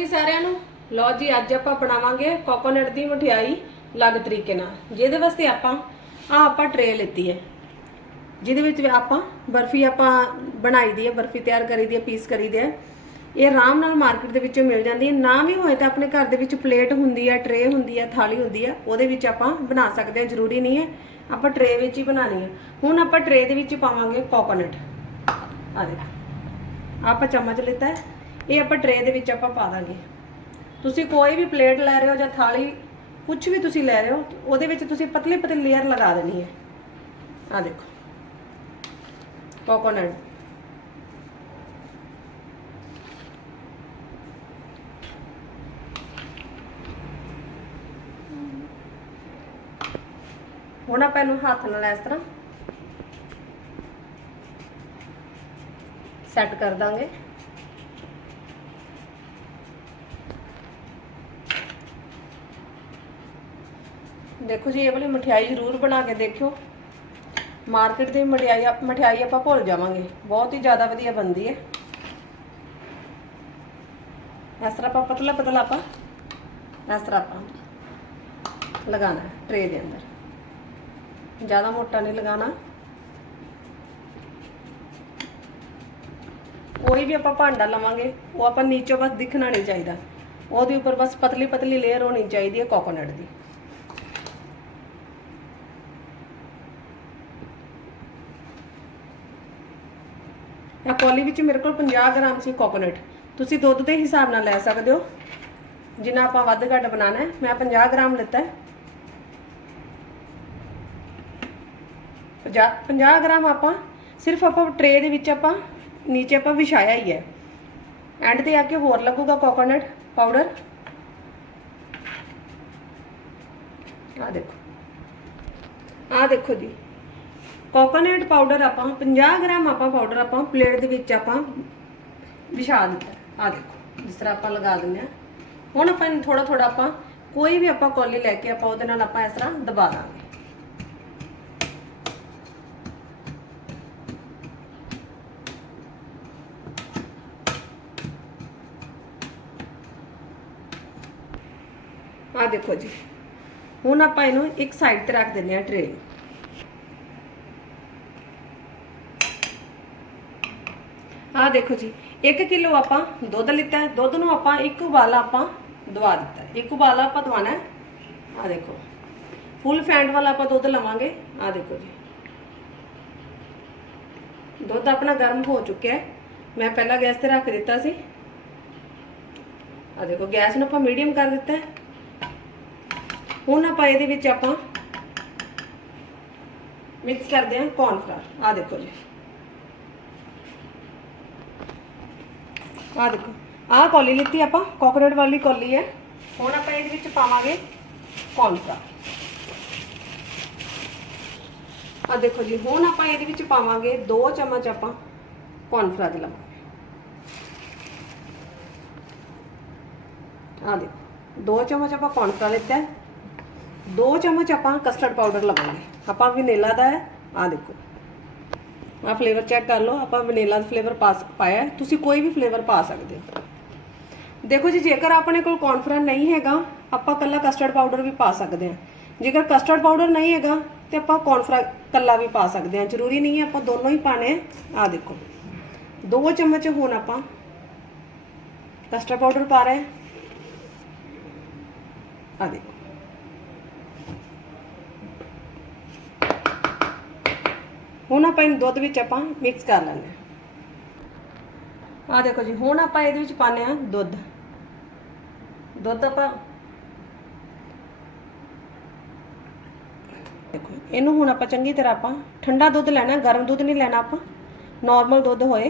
ਜੀ ਸਾਰਿਆਂ ਨੂੰ, ਲਓ ਜੀ, ਅੱਜ ਆਪਾਂ ਬਣਾਵਾਂਗੇ ਕੋਕੋਨਟ ਦੀ ਮਠਿਆਈ ਅਲੱਗ ਤਰੀਕੇ ਨਾਲ। ਜਿਹਦੇ ਵਾਸਤੇ ਆਪਾਂ ਆ ਆਪਾਂ ਟਰੇ ਲਿੱਤੀ ਹੈ। ਜਿਹਦੇ ਵਿੱਚ ਆਪਾਂ ਬਰਫੀ ਆਪਾਂ ਬਣਾਈ ਦੀ ਹੈ, ਬਰਫੀ ਤਿਆਰ ਕਰੀ ਦੀ ਹੈ ਪੀਸ ਕਰੀ ਦੇ ਹੈ। ਇਹ ਆਰਾਮ ਨਾਲ ਮਾਰਕੀਟ ਦੇ ਵਿੱਚੋਂ ਮਿਲ ਜਾਂਦੀ ਹੈ। ਨਾ ਵੀ ਹੋਏ ਤਾਂ ਆਪਣੇ ਘਰ ਦੇ ਵਿੱਚ ਪਲੇਟ ਹੁੰਦੀ ਹੈ ਟਰੇ ਹੁੰਦੀ ਹੈ, ਥਾਲੀ ਹੁੰਦੀ ਹੈ, ਉਹਦੇ ਵਿੱਚ ਆਪਾਂ ਬਣਾ ਸਕਦੇ ਹਾਂ, ਜ਼ਰੂਰੀ ਨਹੀਂ ਹੈ। ਆਪਾਂ ਟਰੇ ਵਿੱਚ ਹੀ ਬਣਾਣੀ ਹੈ। ਹੁਣ ਆਪਾਂ ਟਰੇ ਦੇ ਵਿੱਚ ਪਾਵਾਂਗੇ ਕੋਕੋਨਟ ਆ ਦੇਖੋ ਆਪਾਂ ਚਮਚ ਲਿੱਤਾ ਹੈ। ਇਹ ਆਪਾਂ ਟਰੇ ਦੇ ਵਿੱਚ ਆਪਾਂ ਪਾ ਦਾਂਗੇ। ਤੁਸੀਂ ਕੋਈ ਵੀ ਪਲੇਟ ਲੈ ਰਹੇ ਹੋ ਜਾਂ ਥਾਲੀ ਕੁਝ ਵੀ ਤੁਸੀਂ ਲੈ ਰਹੇ ਹੋ, ਉਹਦੇ ਵਿੱਚ ਤੁਸੀਂ ਪਤਲੀ ਪਤਲੀ ਲੇਅਰ ਲਗਾ ਦੇਣੀ ਹੈ। ਆ ਦੇਖੋ। ਕੋਕੋਨਟ ਹੁਣ ਆਪਾਂ ਇਹਨੂੰ ਹੱਥ ਨਾਲ ਇਸ ਤਰ੍ਹਾਂ ਸੈੱਟ ਕਰ ਦਾਂਗੇ। ਦੇਖੋ ਜੀ, ਇਹ ਵਾਲੀ ਮਠਿਆਈ ਜ਼ਰੂਰ ਬਣਾ ਕੇ ਦੇਖਿਓ। ਮਾਰਕੀਟ ਦੀ ਮਠਿਆਈ ਮਠਿਆਈ ਆਪਾਂ ਭੁੱਲ ਜਾਵਾਂਗੇ। ਬਹੁਤ ਹੀ ਜ਼ਿਆਦਾ ਵਧੀਆ ਬਣਦੀ ਹੈ। ਇਸ ਤਰ੍ਹਾਂ ਆਪਾਂ ਪਤਲਾ ਪਤਲਾ ਆਪਾਂ ਇਸ ਤਰ੍ਹਾਂ ਆਪਾਂ ਲਗਾਣਾ ਟਰੇ ਦੇ ਅੰਦਰ। ਜ਼ਿਆਦਾ ਮੋਟਾ ਨਹੀਂ ਲਗਾਣਾ ਕੋਈ ਵੀ ਆਪਾਂ ਭਾਂਡਾ ਲਵਾਂਗੇ, ਉਹ ਆਪਾਂ ਨੀਚੋਂ ਬਸ ਦਿਖਣਾ ਨਹੀਂ ਚਾਹੀਦਾ। ਉਹਦੇ ਉੱਪਰ ਬਸ ਪਤਲੀ ਪਤਲੀ ਲੇਅਰ ਹੋਣੀ ਚਾਹੀਦੀ ਹੈ ਕੋਕੋਨਟ ਦੀ। ਇਹ ਕੌਲੀ ਵਿੱਚ ਮੇਰੇ ਕੋਲ 50 ਗ੍ਰਾਮ ਸੀ ਕੋਕੋਨਟ ਤੁਸੀਂ ਦੁੱਧ ਦੇ ਹਿਸਾਬ ਨਾਲ ਲੈ ਸਕਦੇ ਹੋ। ਜਿੰਨਾ ਆਪਾਂ ਵੱਧ ਘੱਟ ਬਣਾਣਾ ਹੈ, ਮੈਂ 50 ਗ੍ਰਾਮ ਲਿੱਤਾ ਹੈ। 50 50 ਗ੍ਰਾਮ ਆਪਾਂ ਸਿਰਫ ਆਪਾਂ ਟਰੇ ਦੇ ਵਿੱਚ ਆਪਾਂ, ਨੀਚੇ ਆਪਾਂ ਵਿਛਾਇਆ ਹੀ ਹੈ। ਐਂਡ ਤੇ ਆ ਕੇ ਹੋਰ ਲੱਗੂਗਾ ਕੋਕੋਨਟ ਪਾਊਡਰ ਆ ਦੇਖੋ। ਆ ਦੇਖੋ ਜੀ। ਕੋਕੋਨਟ ਪਾਊਡਰ ਆਪਾਂ 50 ਗ੍ਰਾਮ ਆਪਾਂ ਪਾਊਡਰ ਆਪਾਂ ਪਲੇਟ ਦੇ ਵਿੱਚ ਆਪਾਂ ਵਿਛਾ ਦਿੱਤਾ। ਆ ਦੇਖੋ, ਜਿਸ ਤਰ੍ਹਾਂ ਆਪਾਂ ਲਗਾ ਦਿੰਦੇ ਆ ਹੁਣ ਆਪਾਂ ਇਹਨੂੰ ਥੋੜਾ ਥੋੜਾ ਆਪਾਂ ਕੋਈ ਵੀ ਆਪਾਂ ਕੌਲੀ ਲੈ ਕੇ ਆਪਾਂ ਉਹਦੇ ਨਾਲ ਆਪਾਂ ਇਸ ਤਰ੍ਹਾਂ ਦਬਾ ਦਾਂਗੇ। ਆ ਦੇਖੋ ਜੀ, ਹੁਣ ਆਪਾਂ ਇਹਨੂੰ ਇੱਕ ਸਾਈਡ ਤੇ ਰੱਖ ਦਿੰਦੇ ਆ ਟਰੇ ਨੂੰ। ਆ ਦੇਖੋ ਜੀ 1 ਕਿਲੋ ਆਪਾਂ ਦੁੱਧ ਲਿੱਤਾ ਦੁੱਧ ਨੂੰ ਆਪਾਂ ਇੱਕ ਉਬਾਲਾ ਆਪਾਂ ਦਵਾ ਦਿੱਤਾ ਇੱਕ ਉਬਾਲਾ ਆਪਾਂ ਦਵਾਣਾ ਹੈ। ਆ ਦੇਖੋ ਫੁੱਲ ਫੈਂਟ ਵਾਲਾ ਆਪਾਂ ਦੁੱਧ ਲਵਾਂਗੇ। ਆ ਦੇਖੋ ਜੀ। ਦੁੱਧ ਆਪਣਾ ਗਰਮ ਹੋ ਚੁੱਕਿਆ ਹੈ। ਮੈਂ ਪਹਿਲਾਂ ਗੈਸ ਤੇ ਰੱਖ ਦਿੱਤਾ ਸੀ। ਆ ਦੇਖੋ, ਗੈਸ ਨੂੰ ਆਪਾਂ ਮੀਡੀਅਮ ਕਰ ਦਿੱਤਾ ਹੈ। ਹੁਣ ਆਪਾਂ ਇਹਦੇ ਵਿੱਚ ਆਪਾਂ ਮਿਕਸ ਕਰਦੇ ਹਾਂ ਕੌਰਨਫਲਾਵਰ ਆ ਦੇਖੋ ਜੀ। ਆ ਦੇਖੋ, ਆਹ ਕੌਲੀ ਲਿੱਤੀ ਆਪਾਂ ਕੋਕੋਨਟ ਵਾਲੀ ਕੌਲੀ ਹੈ। ਹੁਣ ਆਪਾਂ ਇਹਦੇ ਵਿੱਚ ਪਾਵਾਂਗੇ ਕੌਰਨਫਲਾਵਰ ਆ ਦੇਖੋ ਜੀ, ਹੁਣ ਆਪਾਂ ਇਹਦੇ ਵਿੱਚ ਪਾਵਾਂਗੇ 2 ਚਮਚ ਆਪਾਂ ਕੌਰਨਫਲਾਵਰ ਦੇ ਲਵਾਂਗੇ। ਆ ਦੇਖੋ 2 ਚਮਚ ਆਪਾਂ ਕੌਰਨਫਲਾਵਰ ਲਿੱਤਾ ਹੈ। 2 ਚਮਚ ਆਪਾਂ ਕਸਟਰਡ ਪਾਊਡਰ ਲਵਾਂਗੇ। ਆਪਾਂ ਵਨੀਲਾ ਦਾ ਹੈ ਆ ਦੇਖੋ। ਆ ਫਲੇਵਰ ਚੈੱਕ ਕਰ ਲਓ, ਆਪਾਂ ਵਨੀਲਾ ਦਾ ਫਲੇਵਰ ਪਾ ਪਾਇਆ ਤੁਸੀਂ ਕੋਈ ਵੀ ਫਲੇਵਰ ਪਾ ਸਕਦੇ ਹੋ। ਦੇਖੋ ਜੀ, ਜੇਕਰ ਆਪਣੇ ਕੋਲ ਕੌਨਫਰੈਂਸ ਨਹੀਂ ਹੈਗਾ, ਆਪਾਂ ਕੱਲਾ ਕਸਟਰਡ ਪਾਊਡਰ ਵੀ ਪਾ ਸਕਦੇ ਹਾਂ। ਜੇਕਰ ਕਸਟਰਡ ਪਾਊਡਰ ਨਹੀਂ ਹੈਗਾ, ਤੇ ਆਪਾਂ ਕੌਨਫਰੈਂਸ ਕੱਲਾ ਵੀ ਪਾ ਸਕਦੇ ਹਾਂ। ਜ਼ਰੂਰੀ ਨਹੀਂ ਹੈ ਆਪਾਂ ਦੋਨੋਂ ਹੀ ਪਾਣੇ ਆ। ਦੇਖੋ। ਦੋ ਚਮਚ ਹੁਣ ਆਪਾਂ ਕਸਟਰਡ ਪਾਊਡਰ ਪਾ ਰਹੇ ਆ ਦੇਖੋ। ਹੁਣ ਆਪਾਂ ਇਹਨੂੰ ਦੁੱਧ ਵਿੱਚ ਆਪਾਂ ਮਿਕਸ ਕਰ ਲੈਂਦੇ ਹਾਂ। ਆ ਦੇਖੋ ਜੀ, ਹੁਣ ਆਪਾਂ ਇਹਦੇ ਵਿੱਚ ਪਾਣੇ ਆ ਦੁੱਧ। ਦੁੱਧ ਆਪਾਂ ਦੇਖੋ, ਇਹਨੂੰ ਹੁਣ ਆਪਾਂ ਚੰਗੀ ਤਰ੍ਹਾਂ ਆਪਾਂ ਠੰਡਾ ਦੁੱਧ ਲੈਣਾ, ਗਰਮ ਦੁੱਧ ਨਹੀਂ ਲੈਣਾ ਆਪਾਂ ਨਾਰਮਲ ਦੁੱਧ ਹੋਏ।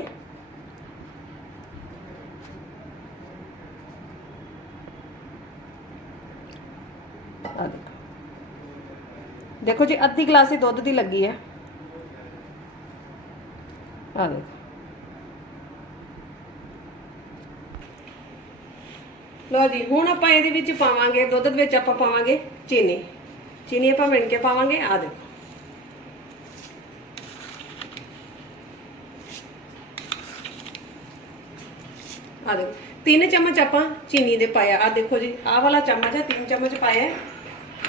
ਦੇਖੋ। ਦੇਖੋ ਜੀ, ਅੱਧੀ ਗਲਾਸੀ ਦੁੱਧ ਦੀ ਲੱਗੀ ਹੈ। ਆ ਦੇਖੋ। ਲੋ ਜੀ, ਹੁਣ ਆਪਾਂ ਇਹਦੇ ਵਿੱਚ ਪਾਵਾਂਗੇ, ਦੁੱਧ ਦੇ ਵਿੱਚ ਆਪਾਂ ਪਾਵਾਂਗੇ ਚੀਨੀ। ਚੀਨੀ ਆਪਾਂ ਮਿਣ ਕੇ ਪਾਵਾਂਗੇ, ਆ ਦੇਖੋ। ਆ ਦੇਖੋ, ਤਿੰਨ ਚਮਚ ਆਪਾਂ ਚੀਨੀ ਦੇ ਪਾਇਆ। ਆ ਦੇਖੋ ਜੀ, ਆਹ ਵਾਲਾ ਚਮਚ ਹੈ ਤਿੰਨ ਚਮਚ ਪਾਇਆ।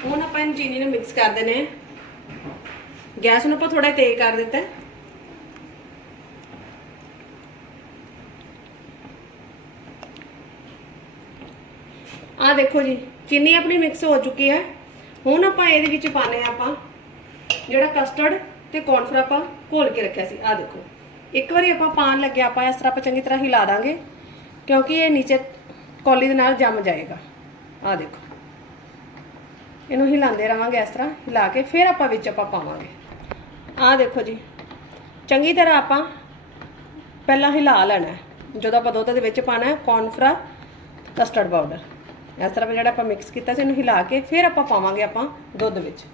ਹੁਣ ਆਪਾਂ ਇਹਨੂੰ ਚੀਨੀ ਨੂੰ ਮਿਕਸ ਕਰ ਦੇਣੇ ਆ ਗੈਸ ਨੂੰ ਆਪਾਂ ਥੋੜਾ ਤੇਜ਼ ਕਰ ਦਿੱਤਾ। ਆ ਦੇਖੋ ਜੀ ਚੀਨੀ ਆਪਣੀ ਮਿਕਸ ਹੋ ਚੁੱਕੀ ਹੈ। ਹੁਣ ਆਪਾਂ ਇਹਦੇ ਵਿੱਚ ਪਾਣੇ ਆਪਾਂ ਜਿਹੜਾ ਕਸਟਰਡ ਤੇ ਕੌਰਨਫਲੋਰ ਆਪਾਂ ਘੋਲ ਕੇ ਰੱਖਿਆ ਸੀ। ਆ ਦੇਖੋ, ਇੱਕ ਵਾਰੀ ਆਪਾਂ ਪਾਣ ਲੱਗਿਆ, ਆਪਾਂ ਇਸ ਤਰ੍ਹਾਂ ਆਪਾਂ ਚੰਗੀ ਤਰ੍ਹਾਂ ਹਿਲਾ ਦਾਂਗੇ, ਕਿਉਂਕਿ ਇਹ ਨੀਚੇ ਕੌਲੀ ਦੇ ਨਾਲ ਜੰਮ ਜਾਏਗਾ। ਆ ਦੇਖੋ, ਇਹਨੂੰ ਹਿਲਾਉਂਦੇ ਰਵਾਂਗੇ ਇਸ ਤਰ੍ਹਾਂ, ਹਿਲਾ ਕੇ ਫਿਰ ਆਪਾਂ ਵਿੱਚ ਆਪਾਂ ਪਾਵਾਂਗੇ। ਆ ਦੇਖੋ ਜੀ, ਚੰਗੀ ਤਰ੍ਹਾਂ ਆਪਾਂ ਪਹਿਲਾਂ ਹਿਲਾ ਲੈਣਾ ਜਦੋਂ ਆਪਾਂ ਦੁੱਧ ਦੇ ਵਿੱਚ ਪਾਣਾ ਹੈ ਕੌਰਨਫਲੋਰ ਕਸਟਰਡ ਪਾਊਡਰ ਇਸ ਤਰ੍ਹਾਂ ਜਿਹੜਾ ਆਪਾਂ ਮਿਕਸ ਕੀਤਾ ਸੀ, ਇਹਨੂੰ ਹਿਲਾ ਕੇ ਫਿਰ ਆਪਾਂ ਪਾਵਾਂਗੇ ਆਪਾਂ ਦੁੱਧ ਵਿੱਚ।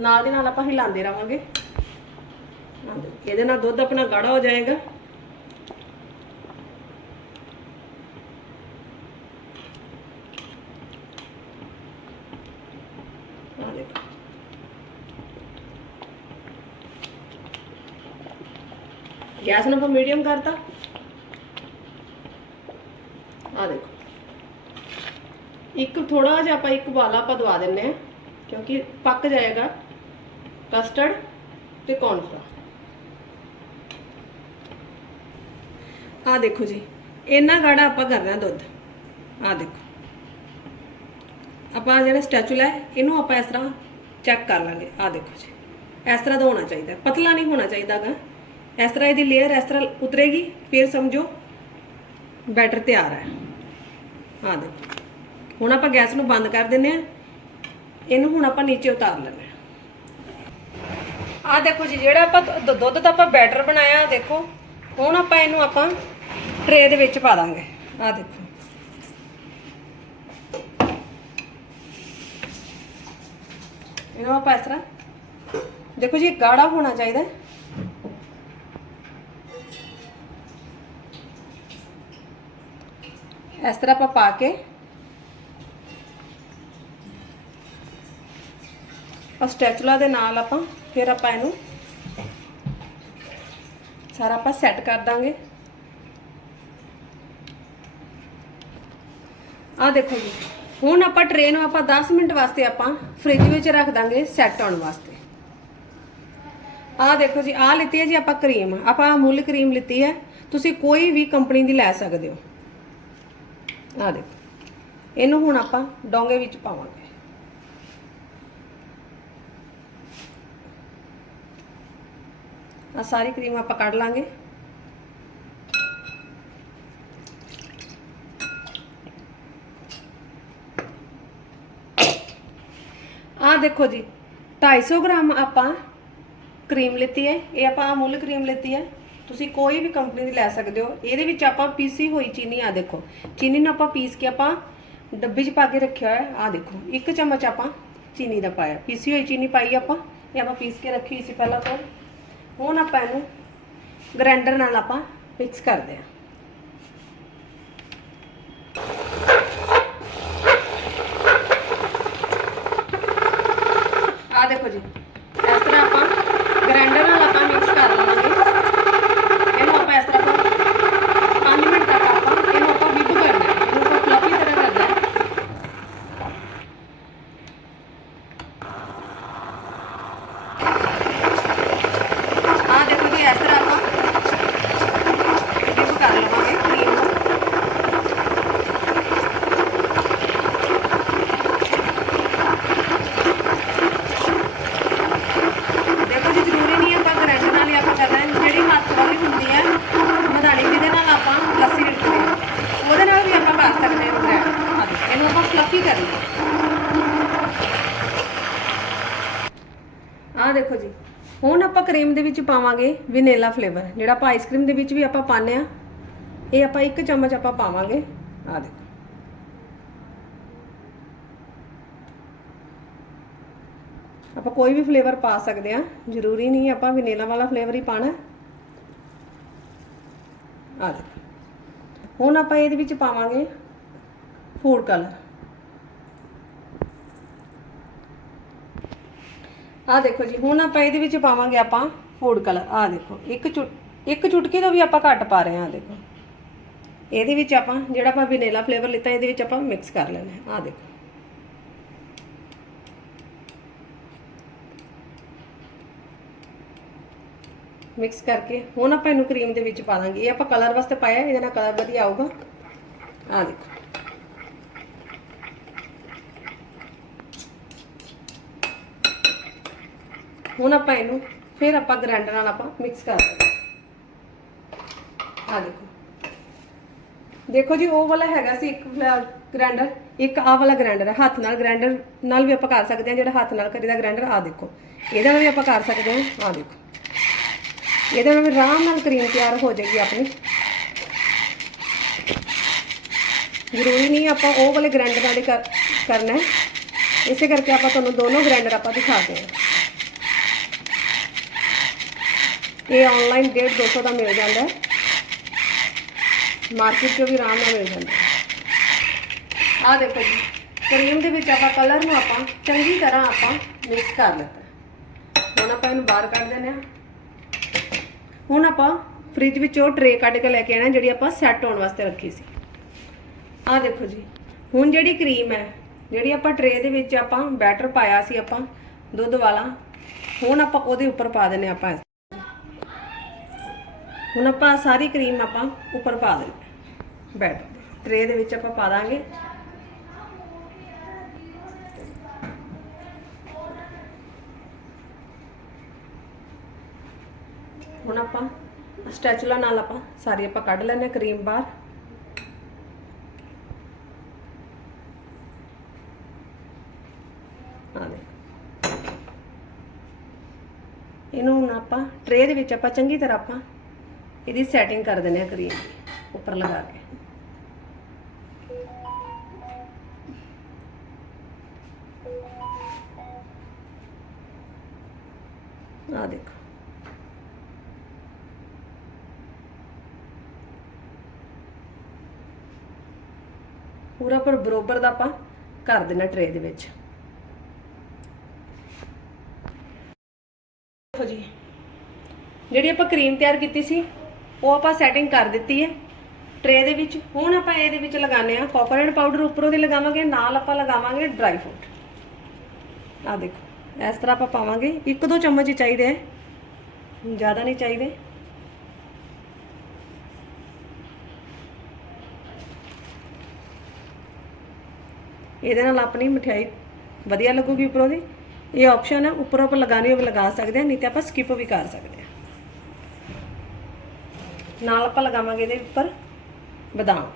ਨਾਲ ਦੀ ਨਾਲ ਆਪਾਂ ਹਿਲਾਉਂਦੇ ਰਵਾਂਗੇ ਇਹਦੇ ਨਾਲ ਦੁੱਧ ਆਪਣਾ ਗਾੜਾ ਹੋ ਜਾਏਗਾ। ਗੈਸ ਨੂੰ ਆਪਾਂ ਮੀਡੀਅਮ ਕਰਤਾ। ਆ ਦੇਖੋ। ਇੱਕ ਥੋੜਾ ਜਿਹਾ ਆਪਾਂ ਇੱਕ ਵਾਲਾ ਆਪਾਂ ਦਵਾ ਦਿੰਨੇ ਆ ਕਿਉਂਕਿ ਪੱਕ ਜਾਏਗਾ ਕਸਟਰਡ ਤੇ ਕੌਰਨਫਲੋਰ ਆ ਦੇਖੋ ਜੀ, ਇੰਨਾ ਗਾੜਾ ਆਪਾਂ ਕਰਨਾ ਦੁੱਧ। ਆ ਦੇਖੋ। ਆਪਾਂ ਜਿਹੜਾ ਸਟੈਚੂਲਾ ਹੈ, ਇਹਨੂੰ ਆਪਾਂ ਇਸ ਤਰ੍ਹਾਂ ਚੈੱਕ ਕਰ ਲਾਂਗੇ। ਆ ਦੇਖੋ ਜੀ, ਇਸ ਤਰ੍ਹਾਂ ਦਾ ਹੋਣਾ ਚਾਹੀਦਾ ਪਤਲਾ ਨਹੀਂ ਹੋਣਾ ਚਾਹੀਦਾਗਾ ਇਸ ਤਰ੍ਹਾਂ ਇਹਦੀ ਲੇਅਰ ਇਸ ਤਰ੍ਹਾਂ ਉਤਰੇਗੀ, ਫਿਰ ਸਮਝੋ ਬੈਟਰ ਤਿਆਰ ਹੈ। ਆ ਦੇਖੋ। ਹੁਣ ਆਪਾਂ ਗੈਸ ਨੂੰ ਬੰਦ ਕਰ ਦਿੰਨੇ ਆ ਇਹਨੂੰ ਹੁਣ ਆਪਾਂ ਨੀਚੇ ਉਤਾਰ ਲੈਣਾ ਆ ਦੇਖੋ ਜੀ, ਜਿਹੜਾ ਆਪਾਂ ਦੁੱਧ ਦਾ ਆਪਾਂ ਬੈਟਰ ਬਣਾਇਆ ਦੇਖੋ। ਹੁਣ ਆਪਾਂ ਇਹਨੂੰ ਆਪਾਂ ਟਰੇ ਦੇ ਵਿੱਚ ਪਾ ਦਾਂਗੇ। ਆ ਦੇਖੋ। ਇਹਨੂੰ ਆਪਾਂ ਇਸ ਤਰ੍ਹਾਂ, ਦੇਖੋ ਜੀ, ਗਾੜਾ ਹੋਣਾ ਚਾਹੀਦਾ। ਇਸ ਤਰ੍ਹਾਂ ਆਪਾਂ ਪਾ ਕੇ ਔਰ ਸਟੈਚੂਲਾ ਦੇ ਨਾਲ ਆਪਾਂ, ਫਿਰ ਆਪਾਂ ਇਹਨੂੰ ਸਾਰਾ ਆਪਾਂ ਸੈੱਟ ਕਰ ਦਾਂਗੇ। ਆ ਦੇਖੋ ਜੀ, ਹੁਣ ਆਪਾਂ ਟ੍ਰੇ ਨੂੰ ਆਪਾਂ 10 ਮਿੰਟ ਵਾਸਤੇ ਆਪਾਂ ਫ੍ਰਿਜ ਵਿੱਚ ਰੱਖ ਦਾਂਗੇ ਸੈੱਟ ਹੋਣ ਵਾਸਤੇ। ਆ ਦੇਖੋ ਜੀ ਆ ਲਿੱਤੀ ਹੈ ਜੀ ਆਪਾਂ ਕਰੀਮ, ਆਪਾਂ ਅਮੁੱਲ ਕਰੀਮ ਲਿੱਤੀ ਹੈ, ਤੁਸੀਂ ਕੋਈ ਵੀ ਕੰਪਨੀ ਦੀ ਲੈ ਸਕਦੇ ਹੋ। ਆ ਦੇਖੋ, ਇਹਨੂੰ ਹੁਣ ਆਪਾਂ ਡੋਂਗੇ ਵਿੱਚ ਪਾਵਾਂਗੇ। ਆ ਸਾਰੀ ਕਰੀਮ ਆਪਾਂ ਕੱਢ ਲਾਂਗੇ ਆ ਦੇਖੋ ਜੀ 250 ਗ੍ਰਾਮ ਆਪਾਂ ਕਰੀਮ ਲਿੱਤੀ ਹੈ ਇਹ ਆਪਾਂ ਅਮੁੱਲ ਕਰੀਮ ਲਿੱਤੀ ਹੈ ਤੁਸੀਂ ਕੋਈ ਵੀ ਕੰਪਨੀ ਦੀ ਲੈ ਸਕਦੇ ਹੋ ਇਹਦੇ ਵਿੱਚ ਆਪਾਂ ਪੀਸੀ ਹੋਈ ਚੀਨੀ ਆ ਦੇਖੋ ਚੀਨੀ ਨੂੰ ਆਪਾਂ ਪੀਸ ਕੇ ਆਪਾਂ ਡੱਬੇ 'ਚ ਪਾ ਕੇ ਰੱਖਿਆ ਹੋਇਆ ਆ ਦੇਖੋ ਇੱਕ ਚਮਚ ਆਪਾਂ ਚੀਨੀ ਦਾ ਪਾਇਆ ਪੀਸੀ ਹੋਈ ਚੀਨੀ ਪਾਈ ਆਪਾਂ ਇਹ ਆਪਾਂ ਪੀਸ ਕੇ ਰੱਖੀ ਹੋਈ ਸੀ ਪਹਿਲਾਂ ਤੋਂ ਹੁਣ ਆਪਾਂ ਇਹਨੂੰ ਗ੍ਰਾਈਂਡਰ ਨਾਲ ਆਪਾਂ ਮਿਕਸ ਕਰਦੇ ਹਾਂ ਆ ਦੇਖੋ ਜੀ ਇਸ ਤਰ੍ਹਾਂ ਆਪਾਂ ਗ੍ਰਾਈਂਡਰ ਨਾਲ ਆਪਾਂ ਮਿਕਸ ਕਰ ਲਵਾਂਗੇ ਇਹਨੂੰ ਆਪਾਂ ਇਸ ਤਰ੍ਹਾਂ ਆਪਾਂ 5 ਮਿੰਟ ਤੱਕ ਆਪਾਂ ਇਹਨੂੰ ਆਪਾਂ ਵਿਪ ਕਰਨਾ ਹੈ ਇਹਨੂੰ ਆਪਾਂ ਫਲਫੀ ਤਰ੍ਹਾਂ ਕਰਨਾ ਹੈ ਆ ਦੇਖੋ ਜੀ ਇਸ ਤਰ੍ਹਾਂ ਆਪਾਂ ਵਿਪ ਕਰ ਲਵਾਂਗੇ ਕਰੀਮ ਨੂੰ ਦੇਖੋ ਜੀ ਜ਼ਰੂਰੀ ਨਹੀਂ ਆਪਾਂ ਗ੍ਰਾਈਂਡਰ ਨਾਲ ਹੀ ਆਪਾਂ ਕਰਨਾ ਹੈ ਜਿਹੜੀ ਹੱਥ ਵਾਲੀ ਹੁੰਦੀ ਹੈ ਮਧਾਣੀ ਜਿਹਦੇ ਨਾਲ ਆਪਾਂ ਲੱਸੀ ਰਿੜਕਦੇ ਹਾਂ ਉਹਦੇ ਨਾਲ ਵੀ ਆਪਾਂ ਕਰ ਸਕਦੇ ਹਾਂ ਗ੍ਰਾਈਂਡ ਇਹਨੂੰ ਆਪਾਂ ਫਲਫੀ ਕਰਨਾ ਆਹ ਦੇਖੋ ਜੀ ਹੁਣ ਆਪਾਂ ਕਰੀਮ ਦੇ ਵਿੱਚ ਪਾਵਾਂਗੇ ਵਨੀਲਾ ਫਲੇਵਰ ਜਿਹੜਾ ਆਪਾਂ ਆਈਸਕ੍ਰੀਮ ਦੇ ਵਿੱਚ ਵੀ ਆਪਾਂ ਪਾਉਂਦੇ ਆ ਇਹ ਆਪਾਂ ਇੱਕ ਚਮਚ ਆਪਾਂ ਪਾਵਾਂਗੇ। ਆ ਦੇਖੋ। ਆਪਾਂ ਕੋਈ ਵੀ ਫਲੇਵਰ ਪਾ ਸਕਦੇ ਆ ਜ਼ਰੂਰੀ ਨਹੀਂ ਆਪਾਂ ਵਨੀਲਾ ਵਾਲਾ ਫਲੇਵਰ ਹੀ ਪਾਣਾ ਆ ਦੇਖੋ। ਹੁਣ ਆਪਾਂ ਇਹਦੇ ਵਿੱਚ ਪਾਵਾਂਗੇ ਫੂਡ ਕਲਰ ਆ ਦੇਖੋ ਜੀ, ਹੁਣ ਆਪਾਂ ਇਹਦੇ ਵਿੱਚ ਪਾਵਾਂਗੇ ਆਪਾਂ ਫੂਡ ਕਲਰ ਆ ਦੇਖੋ, ਇੱਕ ਚੁਟ ਇੱਕ ਚੁਟਕੀ ਤੋਂ ਵੀ ਆਪਾਂ ਘੱਟ ਪਾ ਰਹੇ ਹਾਂ ਆ ਦੇਖੋ। ਇਹਦੇ ਵਿੱਚ ਆਪਾਂ, ਜਿਹੜਾ ਆਪਾਂ ਵੈਨੀਲਾ ਫਲੇਵਰ ਲਿੱਤਾ, ਇਹਦੇ ਵਿੱਚ ਆਪਾਂ ਮਿਕਸ ਕਰ ਲੈਣਾ ਹੈ ਆ ਦੇਖੋ। ਮਿਕਸ ਕਰਕੇ, ਹੁਣ ਆਪਾਂ ਇਹਨੂੰ ਕਰੀਮ ਦੇ ਵਿੱਚ ਪਾ ਦਾਂਗੇ। ਇਹ ਆਪਾਂ ਕਲਰ ਵਾਸਤੇ ਪਾਇਆ, ਇਹਦੇ ਨਾਲ ਕਲਰ ਵਧੀਆ ਆਊਗਾ। ਆ ਦੇਖੋ। ਹੁਣ ਆਪਾਂ ਇਹਨੂੰ ਫਿਰ ਆਪਾਂ ਗ੍ਰਾਈਂਡਰ ਨਾਲ ਆਪਾਂ ਮਿਕਸ ਕਰ ਦਾਂਗੇ ਆ ਦੇਖੋ। ਦੇਖੋ ਜੀ, ਉਹ ਵਾਲਾ ਹੈਗਾ ਸੀ ਇੱਕ ਗ੍ਰਾਈਂਡਰ ਇੱਕ ਆਹ ਵਾਲਾ ਗ੍ਰਾਈਂਡਰ ਹੈ, ਹੱਥ ਨਾਲ ਗ੍ਰਾਈਂਡਰ ਨਾਲ ਵੀ ਆਪਾਂ ਕਰ ਸਕਦੇ ਹਾਂ, ਜਿਹੜਾ ਹੱਥ ਨਾਲ ਕਰੀਦਾ ਗ੍ਰਾਈਂਡਰ ਆ ਦੇਖੋ। ਇਹਦੇ ਨਾਲ ਵੀ ਆਪਾਂ ਕਰ ਸਕਦੇ ਹਾਂ ਆ ਦੇਖੋ। ਇਹਦੇ ਨਾਲ ਵੀ ਆਰਾਮ ਨਾਲ ਕਰੀਮ ਤਿਆਰ ਹੋ ਜਾਏਗੀ ਆਪਣੀ। ਜ਼ਰੂਰੀ ਨਹੀਂ ਆਪਾਂ ਉਹ ਵਾਲੇ ਗ੍ਰਾਈਂਡਰ ਨਾਲ ਹੀ ਕਰ- ਕਰਨਾ ਹੈ। ਇਸੇ ਕਰਕੇ ਆਪਾਂ ਤੁਹਾਨੂੰ ਦੋਨੋਂ ਗ੍ਰਾਈਂਡਰ ਆਪਾਂ ਦਿਖਾ ਦਿੰਦੇ ਹਾਂ। ਇਹ ਆਨਲਾਈਨ 1.5 200 ਦਾ ਮਿਲ ਜਾਂਦਾ ਹੈ। ਮਾਰਕੀਟ 'ਚੋਂ ਵੀ ਆਰਾਮ ਨਾਲ ਮਿਲ ਜਾਂਦਾ ਹੈ। ਆਹ ਦੇਖੋ ਜੀ ਕਰੀਮ ਦੇ ਵਿੱਚ ਆਪਾਂ ਕਲਰ ਨੂੰ ਆਪਾਂ ਚੰਗੀ ਤਰ੍ਹਾਂ ਆਪਾਂ ਮਿਕਸ ਕਰ ਲਿੱਤਾ ਹੁਣ ਆਪਾਂ ਇਹਨੂੰ ਬਾਹਰ ਕੱਢ ਦਿੰਦੇ ਹਾਂ। ਹੁਣ ਆਪਾਂ ਫ੍ਰਿਜ ਵਿੱਚੋਂ ਟਰੇ ਕੱਢ ਕੇ ਲੈ ਕੇ ਆਣਾ ਜਿਹੜੀ ਆਪਾਂ ਸੈੱਟ ਹੋਣ ਵਾਸਤੇ ਰੱਖੀ ਸੀ। ਆਹ ਦੇਖੋ ਜੀ, ਹੁਣ ਜਿਹੜੀ ਕਰੀਮ ਹੈ, ਜਿਹੜੀ ਆਪਾਂ ਟਰੇ ਦੇ ਵਿੱਚ ਆਪਾਂ ਬੈਟਰ ਪਾਇਆ ਸੀ ਆਪਾਂ, ਦੁੱਧ ਵਾਲਾ, ਹੁਣ ਆਪਾਂ ਉਹਦੇ ਉੱਪਰ ਪਾ ਦਿੰਨੇ ਆਪਾਂ ਹੁਣ ਆਪਾਂ ਸਾਰੀ ਕਰੀਮ ਆਪਾਂ ਉੱਪਰ ਪਾ ਦਿੰਨੇ ਬੈਟਰ ਟਰੇ ਦੇ ਵਿੱਚ ਆਪਾਂ ਪਾ ਦਾਂਗੇ। ਹੁਣ ਆਪਾਂ ਸਟੈਚੂਲਾ ਨਾਲ ਆਪਾਂ ਸਾਰੀ ਆਪਾਂ ਕੱਢ ਲੈਣੇ ਕਰੀਮ ਬਾਹਰ। ਇਹਨੂੰ ਹੁਣ ਆਪਾਂ ਟਰੇ ਦੇ ਵਿੱਚ ਆਪਾਂ ਚੰਗੀ ਤਰ੍ਹਾਂ ਆਪਾਂ ਇਹਦੀ ਸੈਟਿੰਗ ਕਰ ਦਿੰਦੇ ਆ ਕਰੀਮ ਦੀ, ਉੱਪਰ ਲਗਾ ਕੇ। ਆ ਦੇਖੋ। ਪੂਰਾ ਪਰ ਬਰੋਬਰ ਦਾ ਆਪਾਂ ਕਰ ਦੇਣਾ ਟਰੇ ਦੇ ਵਿੱਚ। ਦੇਖੋ ਜੀ, ਜਿਹੜੀ ਆਪਾਂ ਕਰੀਮ ਤਿਆਰ ਕੀਤੀ ਸੀ ਉਹ ਆਪਾਂ ਸੈਟਿੰਗ ਕਰ ਦਿੱਤੀ ਹੈ। ਟਰੇ ਦੇ ਵਿੱਚ, ਹੁਣ ਆਪਾਂ ਇਹਦੇ ਵਿੱਚ ਲਗਾਉਂਦੇ ਆ ਕੋਕੋਨਟ ਪਾਊਡਰ ਉੱਪਰੋਂ ਦੀ ਲਗਾਵਾਂਗੇ, ਨਾਲ ਆਪਾਂ ਲਗਾਵਾਂਗੇ ਡਰਾਈ ਫਰੂਟ ਆ ਦੇਖੋ, ਇਸ ਤਰ੍ਹਾਂ ਆਪਾਂ ਪਾਵਾਂਗੇ। ਇੱਕ ਦੋ ਚਮਚ ਹੀ ਚਾਹੀਦੇ ਹੈ। ਜ਼ਿਆਦਾ ਨਹੀਂ ਚਾਹੀਦੇ। ਇਹਦੇ ਨਾਲ ਆਪਣੀ ਮਠਿਆਈ ਵਧੀਆ ਲੱਗੂਗੀ ਉੱਪਰੋਂ ਦੀ। ਇਹ ਆਪਸ਼ਨ ਹੈ, ਉੱਪਰੋਂ ਆਪਾਂ ਲਗਾਣੀ ਹੋਵੇ ਲਗਾ ਸਕਦੇ ਹਾਂ, ਨਹੀਂ ਤੇ ਆਪਾਂ ਸਕਿਪ ਵੀ ਕਰ ਸਕਦੇ ਹਾਂ। ਨਾਲ ਆਪਾਂ ਲਗਾਵਾਂਗੇ ਇਹਦੇ ਉੱਪਰ ਬਦਾਮ।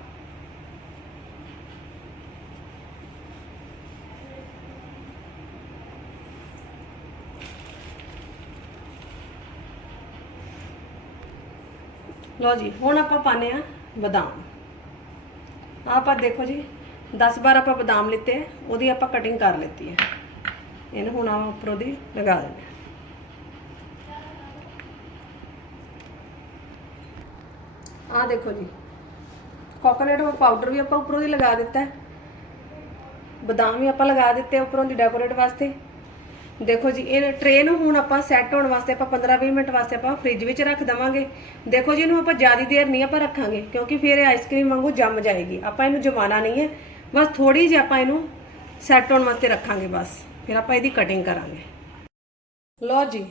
ਲਓ ਜੀ, ਹੁਣ ਆਪਾਂ ਪਾਣੇ ਆ ਬਦਾਮ। ਆਪਾਂ ਦੇਖੋ ਜੀ 10 12 ਆਪਾਂ ਬਦਾਮ ਲਿੱਤੇ ਉਹਦੀ ਆਪਾਂ ਕਟਿੰਗ ਕਰ ਲਿੱਤੀ ਹੈ ਇਹਨੂੰ ਹੁਣ ਆਪਾਂ ਉੱਪਰੋਂ ਦੀ ਲਗਾ ਦਿੰਦੇ ਆਹ ਦੇਖੋ ਜੀ। ਕੋਕੋਨਟ ਪਾਊਡਰ ਵੀ ਆਪਾਂ ਉੱਪਰੋਂ ਦੀ ਲਗਾ ਦਿੱਤਾ ਬਦਾਮ ਵੀ ਆਪਾਂ ਲਗਾ ਦਿੱਤੇ ਉੱਪਰੋਂ ਦੀ ਡੈਕੋਰੇਟ ਵਾਸਤੇ। ਦੇਖੋ ਜੀ, ਇਹ ਟ੍ਰੇ ਨੂੰ ਹੁਣ ਆਪਾਂ ਸੈੱਟ ਹੋਣ ਵਾਸਤੇ ਆਪਾਂ 15-20 ਮਿੰਟ ਵਾਸਤੇ ਆਪਾਂ ਫ੍ਰਿਜ ਵਿੱਚ ਰੱਖ ਦਵਾਂਗੇ। ਦੇਖੋ ਜੀ, ਇਹਨੂੰ ਆਪਾਂ ਜ਼ਿਆਦਾ ਦੇਰ ਨਹੀਂ ਆਪਾਂ ਰੱਖਾਂਗੇ, ਕਿਉਂਕਿ ਫਿਰ ਇਹ ਆਈਸਕ੍ਰੀਮ ਵਾਂਗੂ ਜੰਮ ਜਾਏਗੀ। ਆਪਾਂ ਇਹਨੂੰ ਜਮਾਣਾ ਨਹੀਂ ਹੈ। ਬਸ ਥੋੜੀ ਜਿਹੀ ਆਪਾਂ ਇਹਨੂੰ ਸੈੱਟ ਹੋਣ ਵਾਸਤੇ ਰੱਖਾਂਗੇ ਬਸ। ਫਿਰ ਆਪਾਂ ਇਹਦੀ ਕਟਿੰਗ ਕਰਾਂਗੇ। ਲਓ ਜੀ,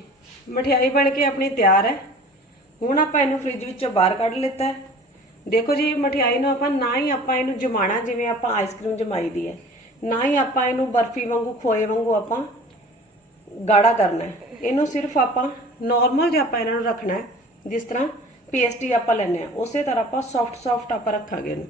ਮਠਿਆਈ ਬਣ ਕੇ ਆਪਣੀ ਤਿਆਰ ਹੈ। ਹੁਣ ਆਪਾਂ ਇਹਨੂੰ ਫ੍ਰਿਜ ਵਿੱਚੋਂ ਬਾਹਰ ਕੱਢ ਲਿੱਤਾ ਹੈ। ਦੇਖੋ ਜੀ, ਮਠਿਆਈ ਨੂੰ ਆਪਾਂ ਨਾ ਹੀ ਆਪਾਂ ਇਹਨੂੰ ਜਮਾਣਾ, ਜਿਵੇਂ ਆਪਾਂ ਆਈਸਕ੍ਰੀਮ ਜਮਾਈ ਦੀ ਹੈ, ਨਾ ਹੀ ਆਪਾਂ ਇਹਨੂੰ ਬਰਫੀ ਵਾਂਗੂ, ਖੋਏ ਵਾਂਗੂ ਆਪਾਂ ਗਾੜਾ ਕਰਨਾ ਹੈ। ਇਹਨੂੰ ਸਿਰਫ ਆਪਾਂ ਨਾਰਮਲ ਜਿਹਾ ਆਪਾਂ ਇਹਨਾਂ ਨੂੰ ਰੱਖਣਾ ਹੈ, ਜਿਸ ਤਰ੍ਹਾਂ ਪੇਸਟਰੀ ਆਪਾਂ ਲੈਨੇ ਆ ਉਸੇ ਤਰ੍ਹਾਂ ਆਪਾਂ ਸੌਫਟ ਸੌਫਟ ਆਪਾਂ ਰੱਖਾਂਗੇ ਇਹਨੂੰ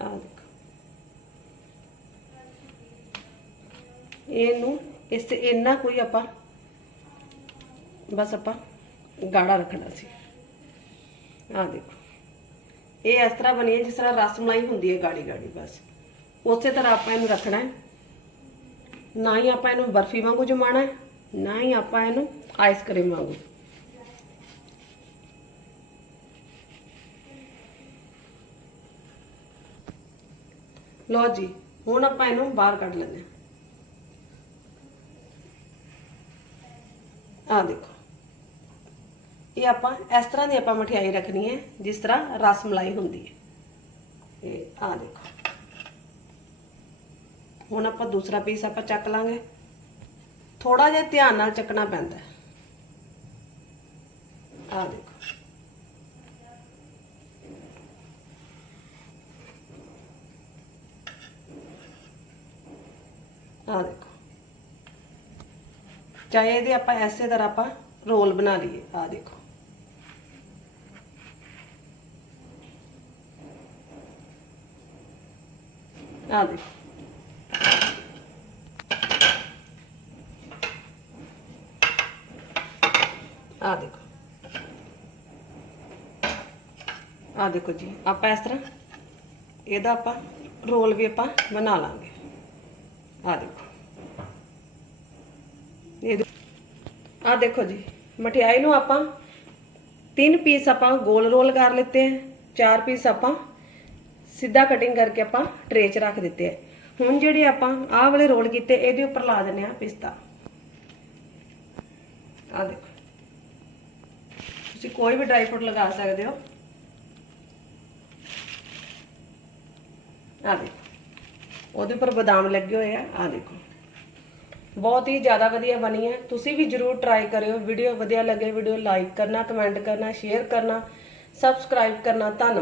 ਆ ਦੇਖੋ ਇਹਨੂੰ, ਇਸ ਤੇ ਇੰਨਾ ਕੋਈ ਆਪਾਂ, ਬਸ ਆਪਾਂ ਗਾੜਾ ਰੱਖਣਾ ਸੀ। ਆ ਦੇਖੋ। ਇਹ ਇਸ ਤਰ੍ਹਾਂ ਬਣੀ ਹੈ ਜਿਸ ਤਰ੍ਹਾਂ ਰਸ ਮਲਾਈ ਹੁੰਦੀ ਹੈ ਗਾੜੀ ਗਾੜੀ, ਬਸ। ਉਸੇ ਤਰ੍ਹਾਂ ਆਪਾਂ ਇਹਨੂੰ ਰੱਖਣਾ ਹੈ। ਨਾ ਹੀ ਆਪਾਂ ਇਹਨੂੰ ਬਰਫੀ ਵਾਂਗੂ ਜਮਾਣਾ ਹੈ, ਨਾ ਹੀ ਆਪਾਂ ਇਹਨੂੰ ਆਈਸਕ੍ਰੀਮ ਵਾਂਗੂ। ਲੋ ਜੀ, ਹੁਣ ਆਪਾਂ ਇਹਨੂੰ ਬਾਹਰ ਕੱਢ ਲੈਂਦੇ ਹਾਂ। ਆ ਦੇਖੋ ਇਹ ਆਪਾਂ ਇਸ ਤਰ੍ਹਾਂ ਦੀ ਆਪਾਂ ਮਠਿਆਈ ਰੱਖਣੀ ਹੈ ਜਿਸ ਤਰ੍ਹਾਂ ਰਸ ਮਲਾਈ ਹੁੰਦੀ ਹੈ ਇਹ ਆ ਦੇਖੋ ਹੁਣ ਆਪਾਂ ਦੂਸਰਾ ਪੀਸ ਆਪਾਂ ਚੱਕ ਲਾਂਗੇ ਥੋੜਾ ਜਿਹਾ ਧਿਆਨ ਨਾਲ ਚੱਕਣਾ ਪੈਂਦਾ ਹੈ ਆ ਦੇਖੋ ਆ ਦੇਖੋ ਚਾਹੇ ਇਹਦੇ ਆਪਾਂ ਐਸੇ ਤਰ੍ਹਾਂ ਆਪਾਂ ਰੋਲ ਬਣਾ ਲਈਏ ਆ ਦੇਖੋ ਆ ਦੇਖੋ ਆ ਦੇਖੋ ਆ ਦੇਖੋ ਜੀ ਆਪਾਂ ਇਸ ਤਰ੍ਹਾਂ ਇਹਦਾ ਆਪਾਂ ਰੋਲ ਵੀ ਆਪਾਂ ਬਣਾ ਲਾਂਗੇ ਆ ਦੇਖੋ ਇਹ ਆ ਦੇਖੋ ਜੀ, ਮਠਿਆਈ ਨੂੰ ਆਪਾਂ ਤਿੰਨ ਪੀਸ ਆਪਾਂ ਗੋਲ ਰੋਲ ਕਰ ਲਿੱਤੇ ਹੈ ਚਾਰ ਪੀਸ ਆਪਾਂ ਸਿੱਧਾ ਕਟਿੰਗ ਕਰਕੇ ਆਪਾਂ ਟਰੇ 'ਚ ਰੱਖ ਦਿੱਤੇ ਹੈ ਹੁਣ ਜਿਹੜੇ ਆਪਾਂ ਆਹ ਵਾਲੇ ਰੋਲ ਕੀਤੇ, ਇਹਦੇ ਉੱਪਰ ਲਾ ਦਿੰਨੇ ਆ ਪਿਸਤਾ। ਆ ਦੇਖੋ। ਤੁਸੀਂ ਕੋਈ ਵੀ ਡਰਾਈ ਫਰੂਟ ਲਗਾ ਸਕਦੇ ਹੋ। ਆ ਦੇਖੋ। ਉਹਦੇ ਉੱਪਰ ਬਦਾਮ ਲੱਗੇ ਹੋਏ ਆ ਆ ਦੇਖੋ। ਬਹੁਤ ਹੀ ਜ਼ਿਆਦਾ ਵਧੀਆ ਬਣੀ ਹੈ। ਤੁਸੀਂ ਵੀ ਜਰੂਰ ਟਰਾਈ ਕਰਿਓ। ਵੀਡੀਓ ਵਧੀਆ ਲੱਗੇ ਵੀਡੀਓ ਲਾਈਕ ਕਰਨਾ ਕਮੈਂਟ ਕਰਨਾ ਸ਼ੇਅਰ ਕਰਨਾ ਸਬਸਕ੍ਰਾਈਬ ਕਰਨਾ, ਧੰਨਵਾਦ।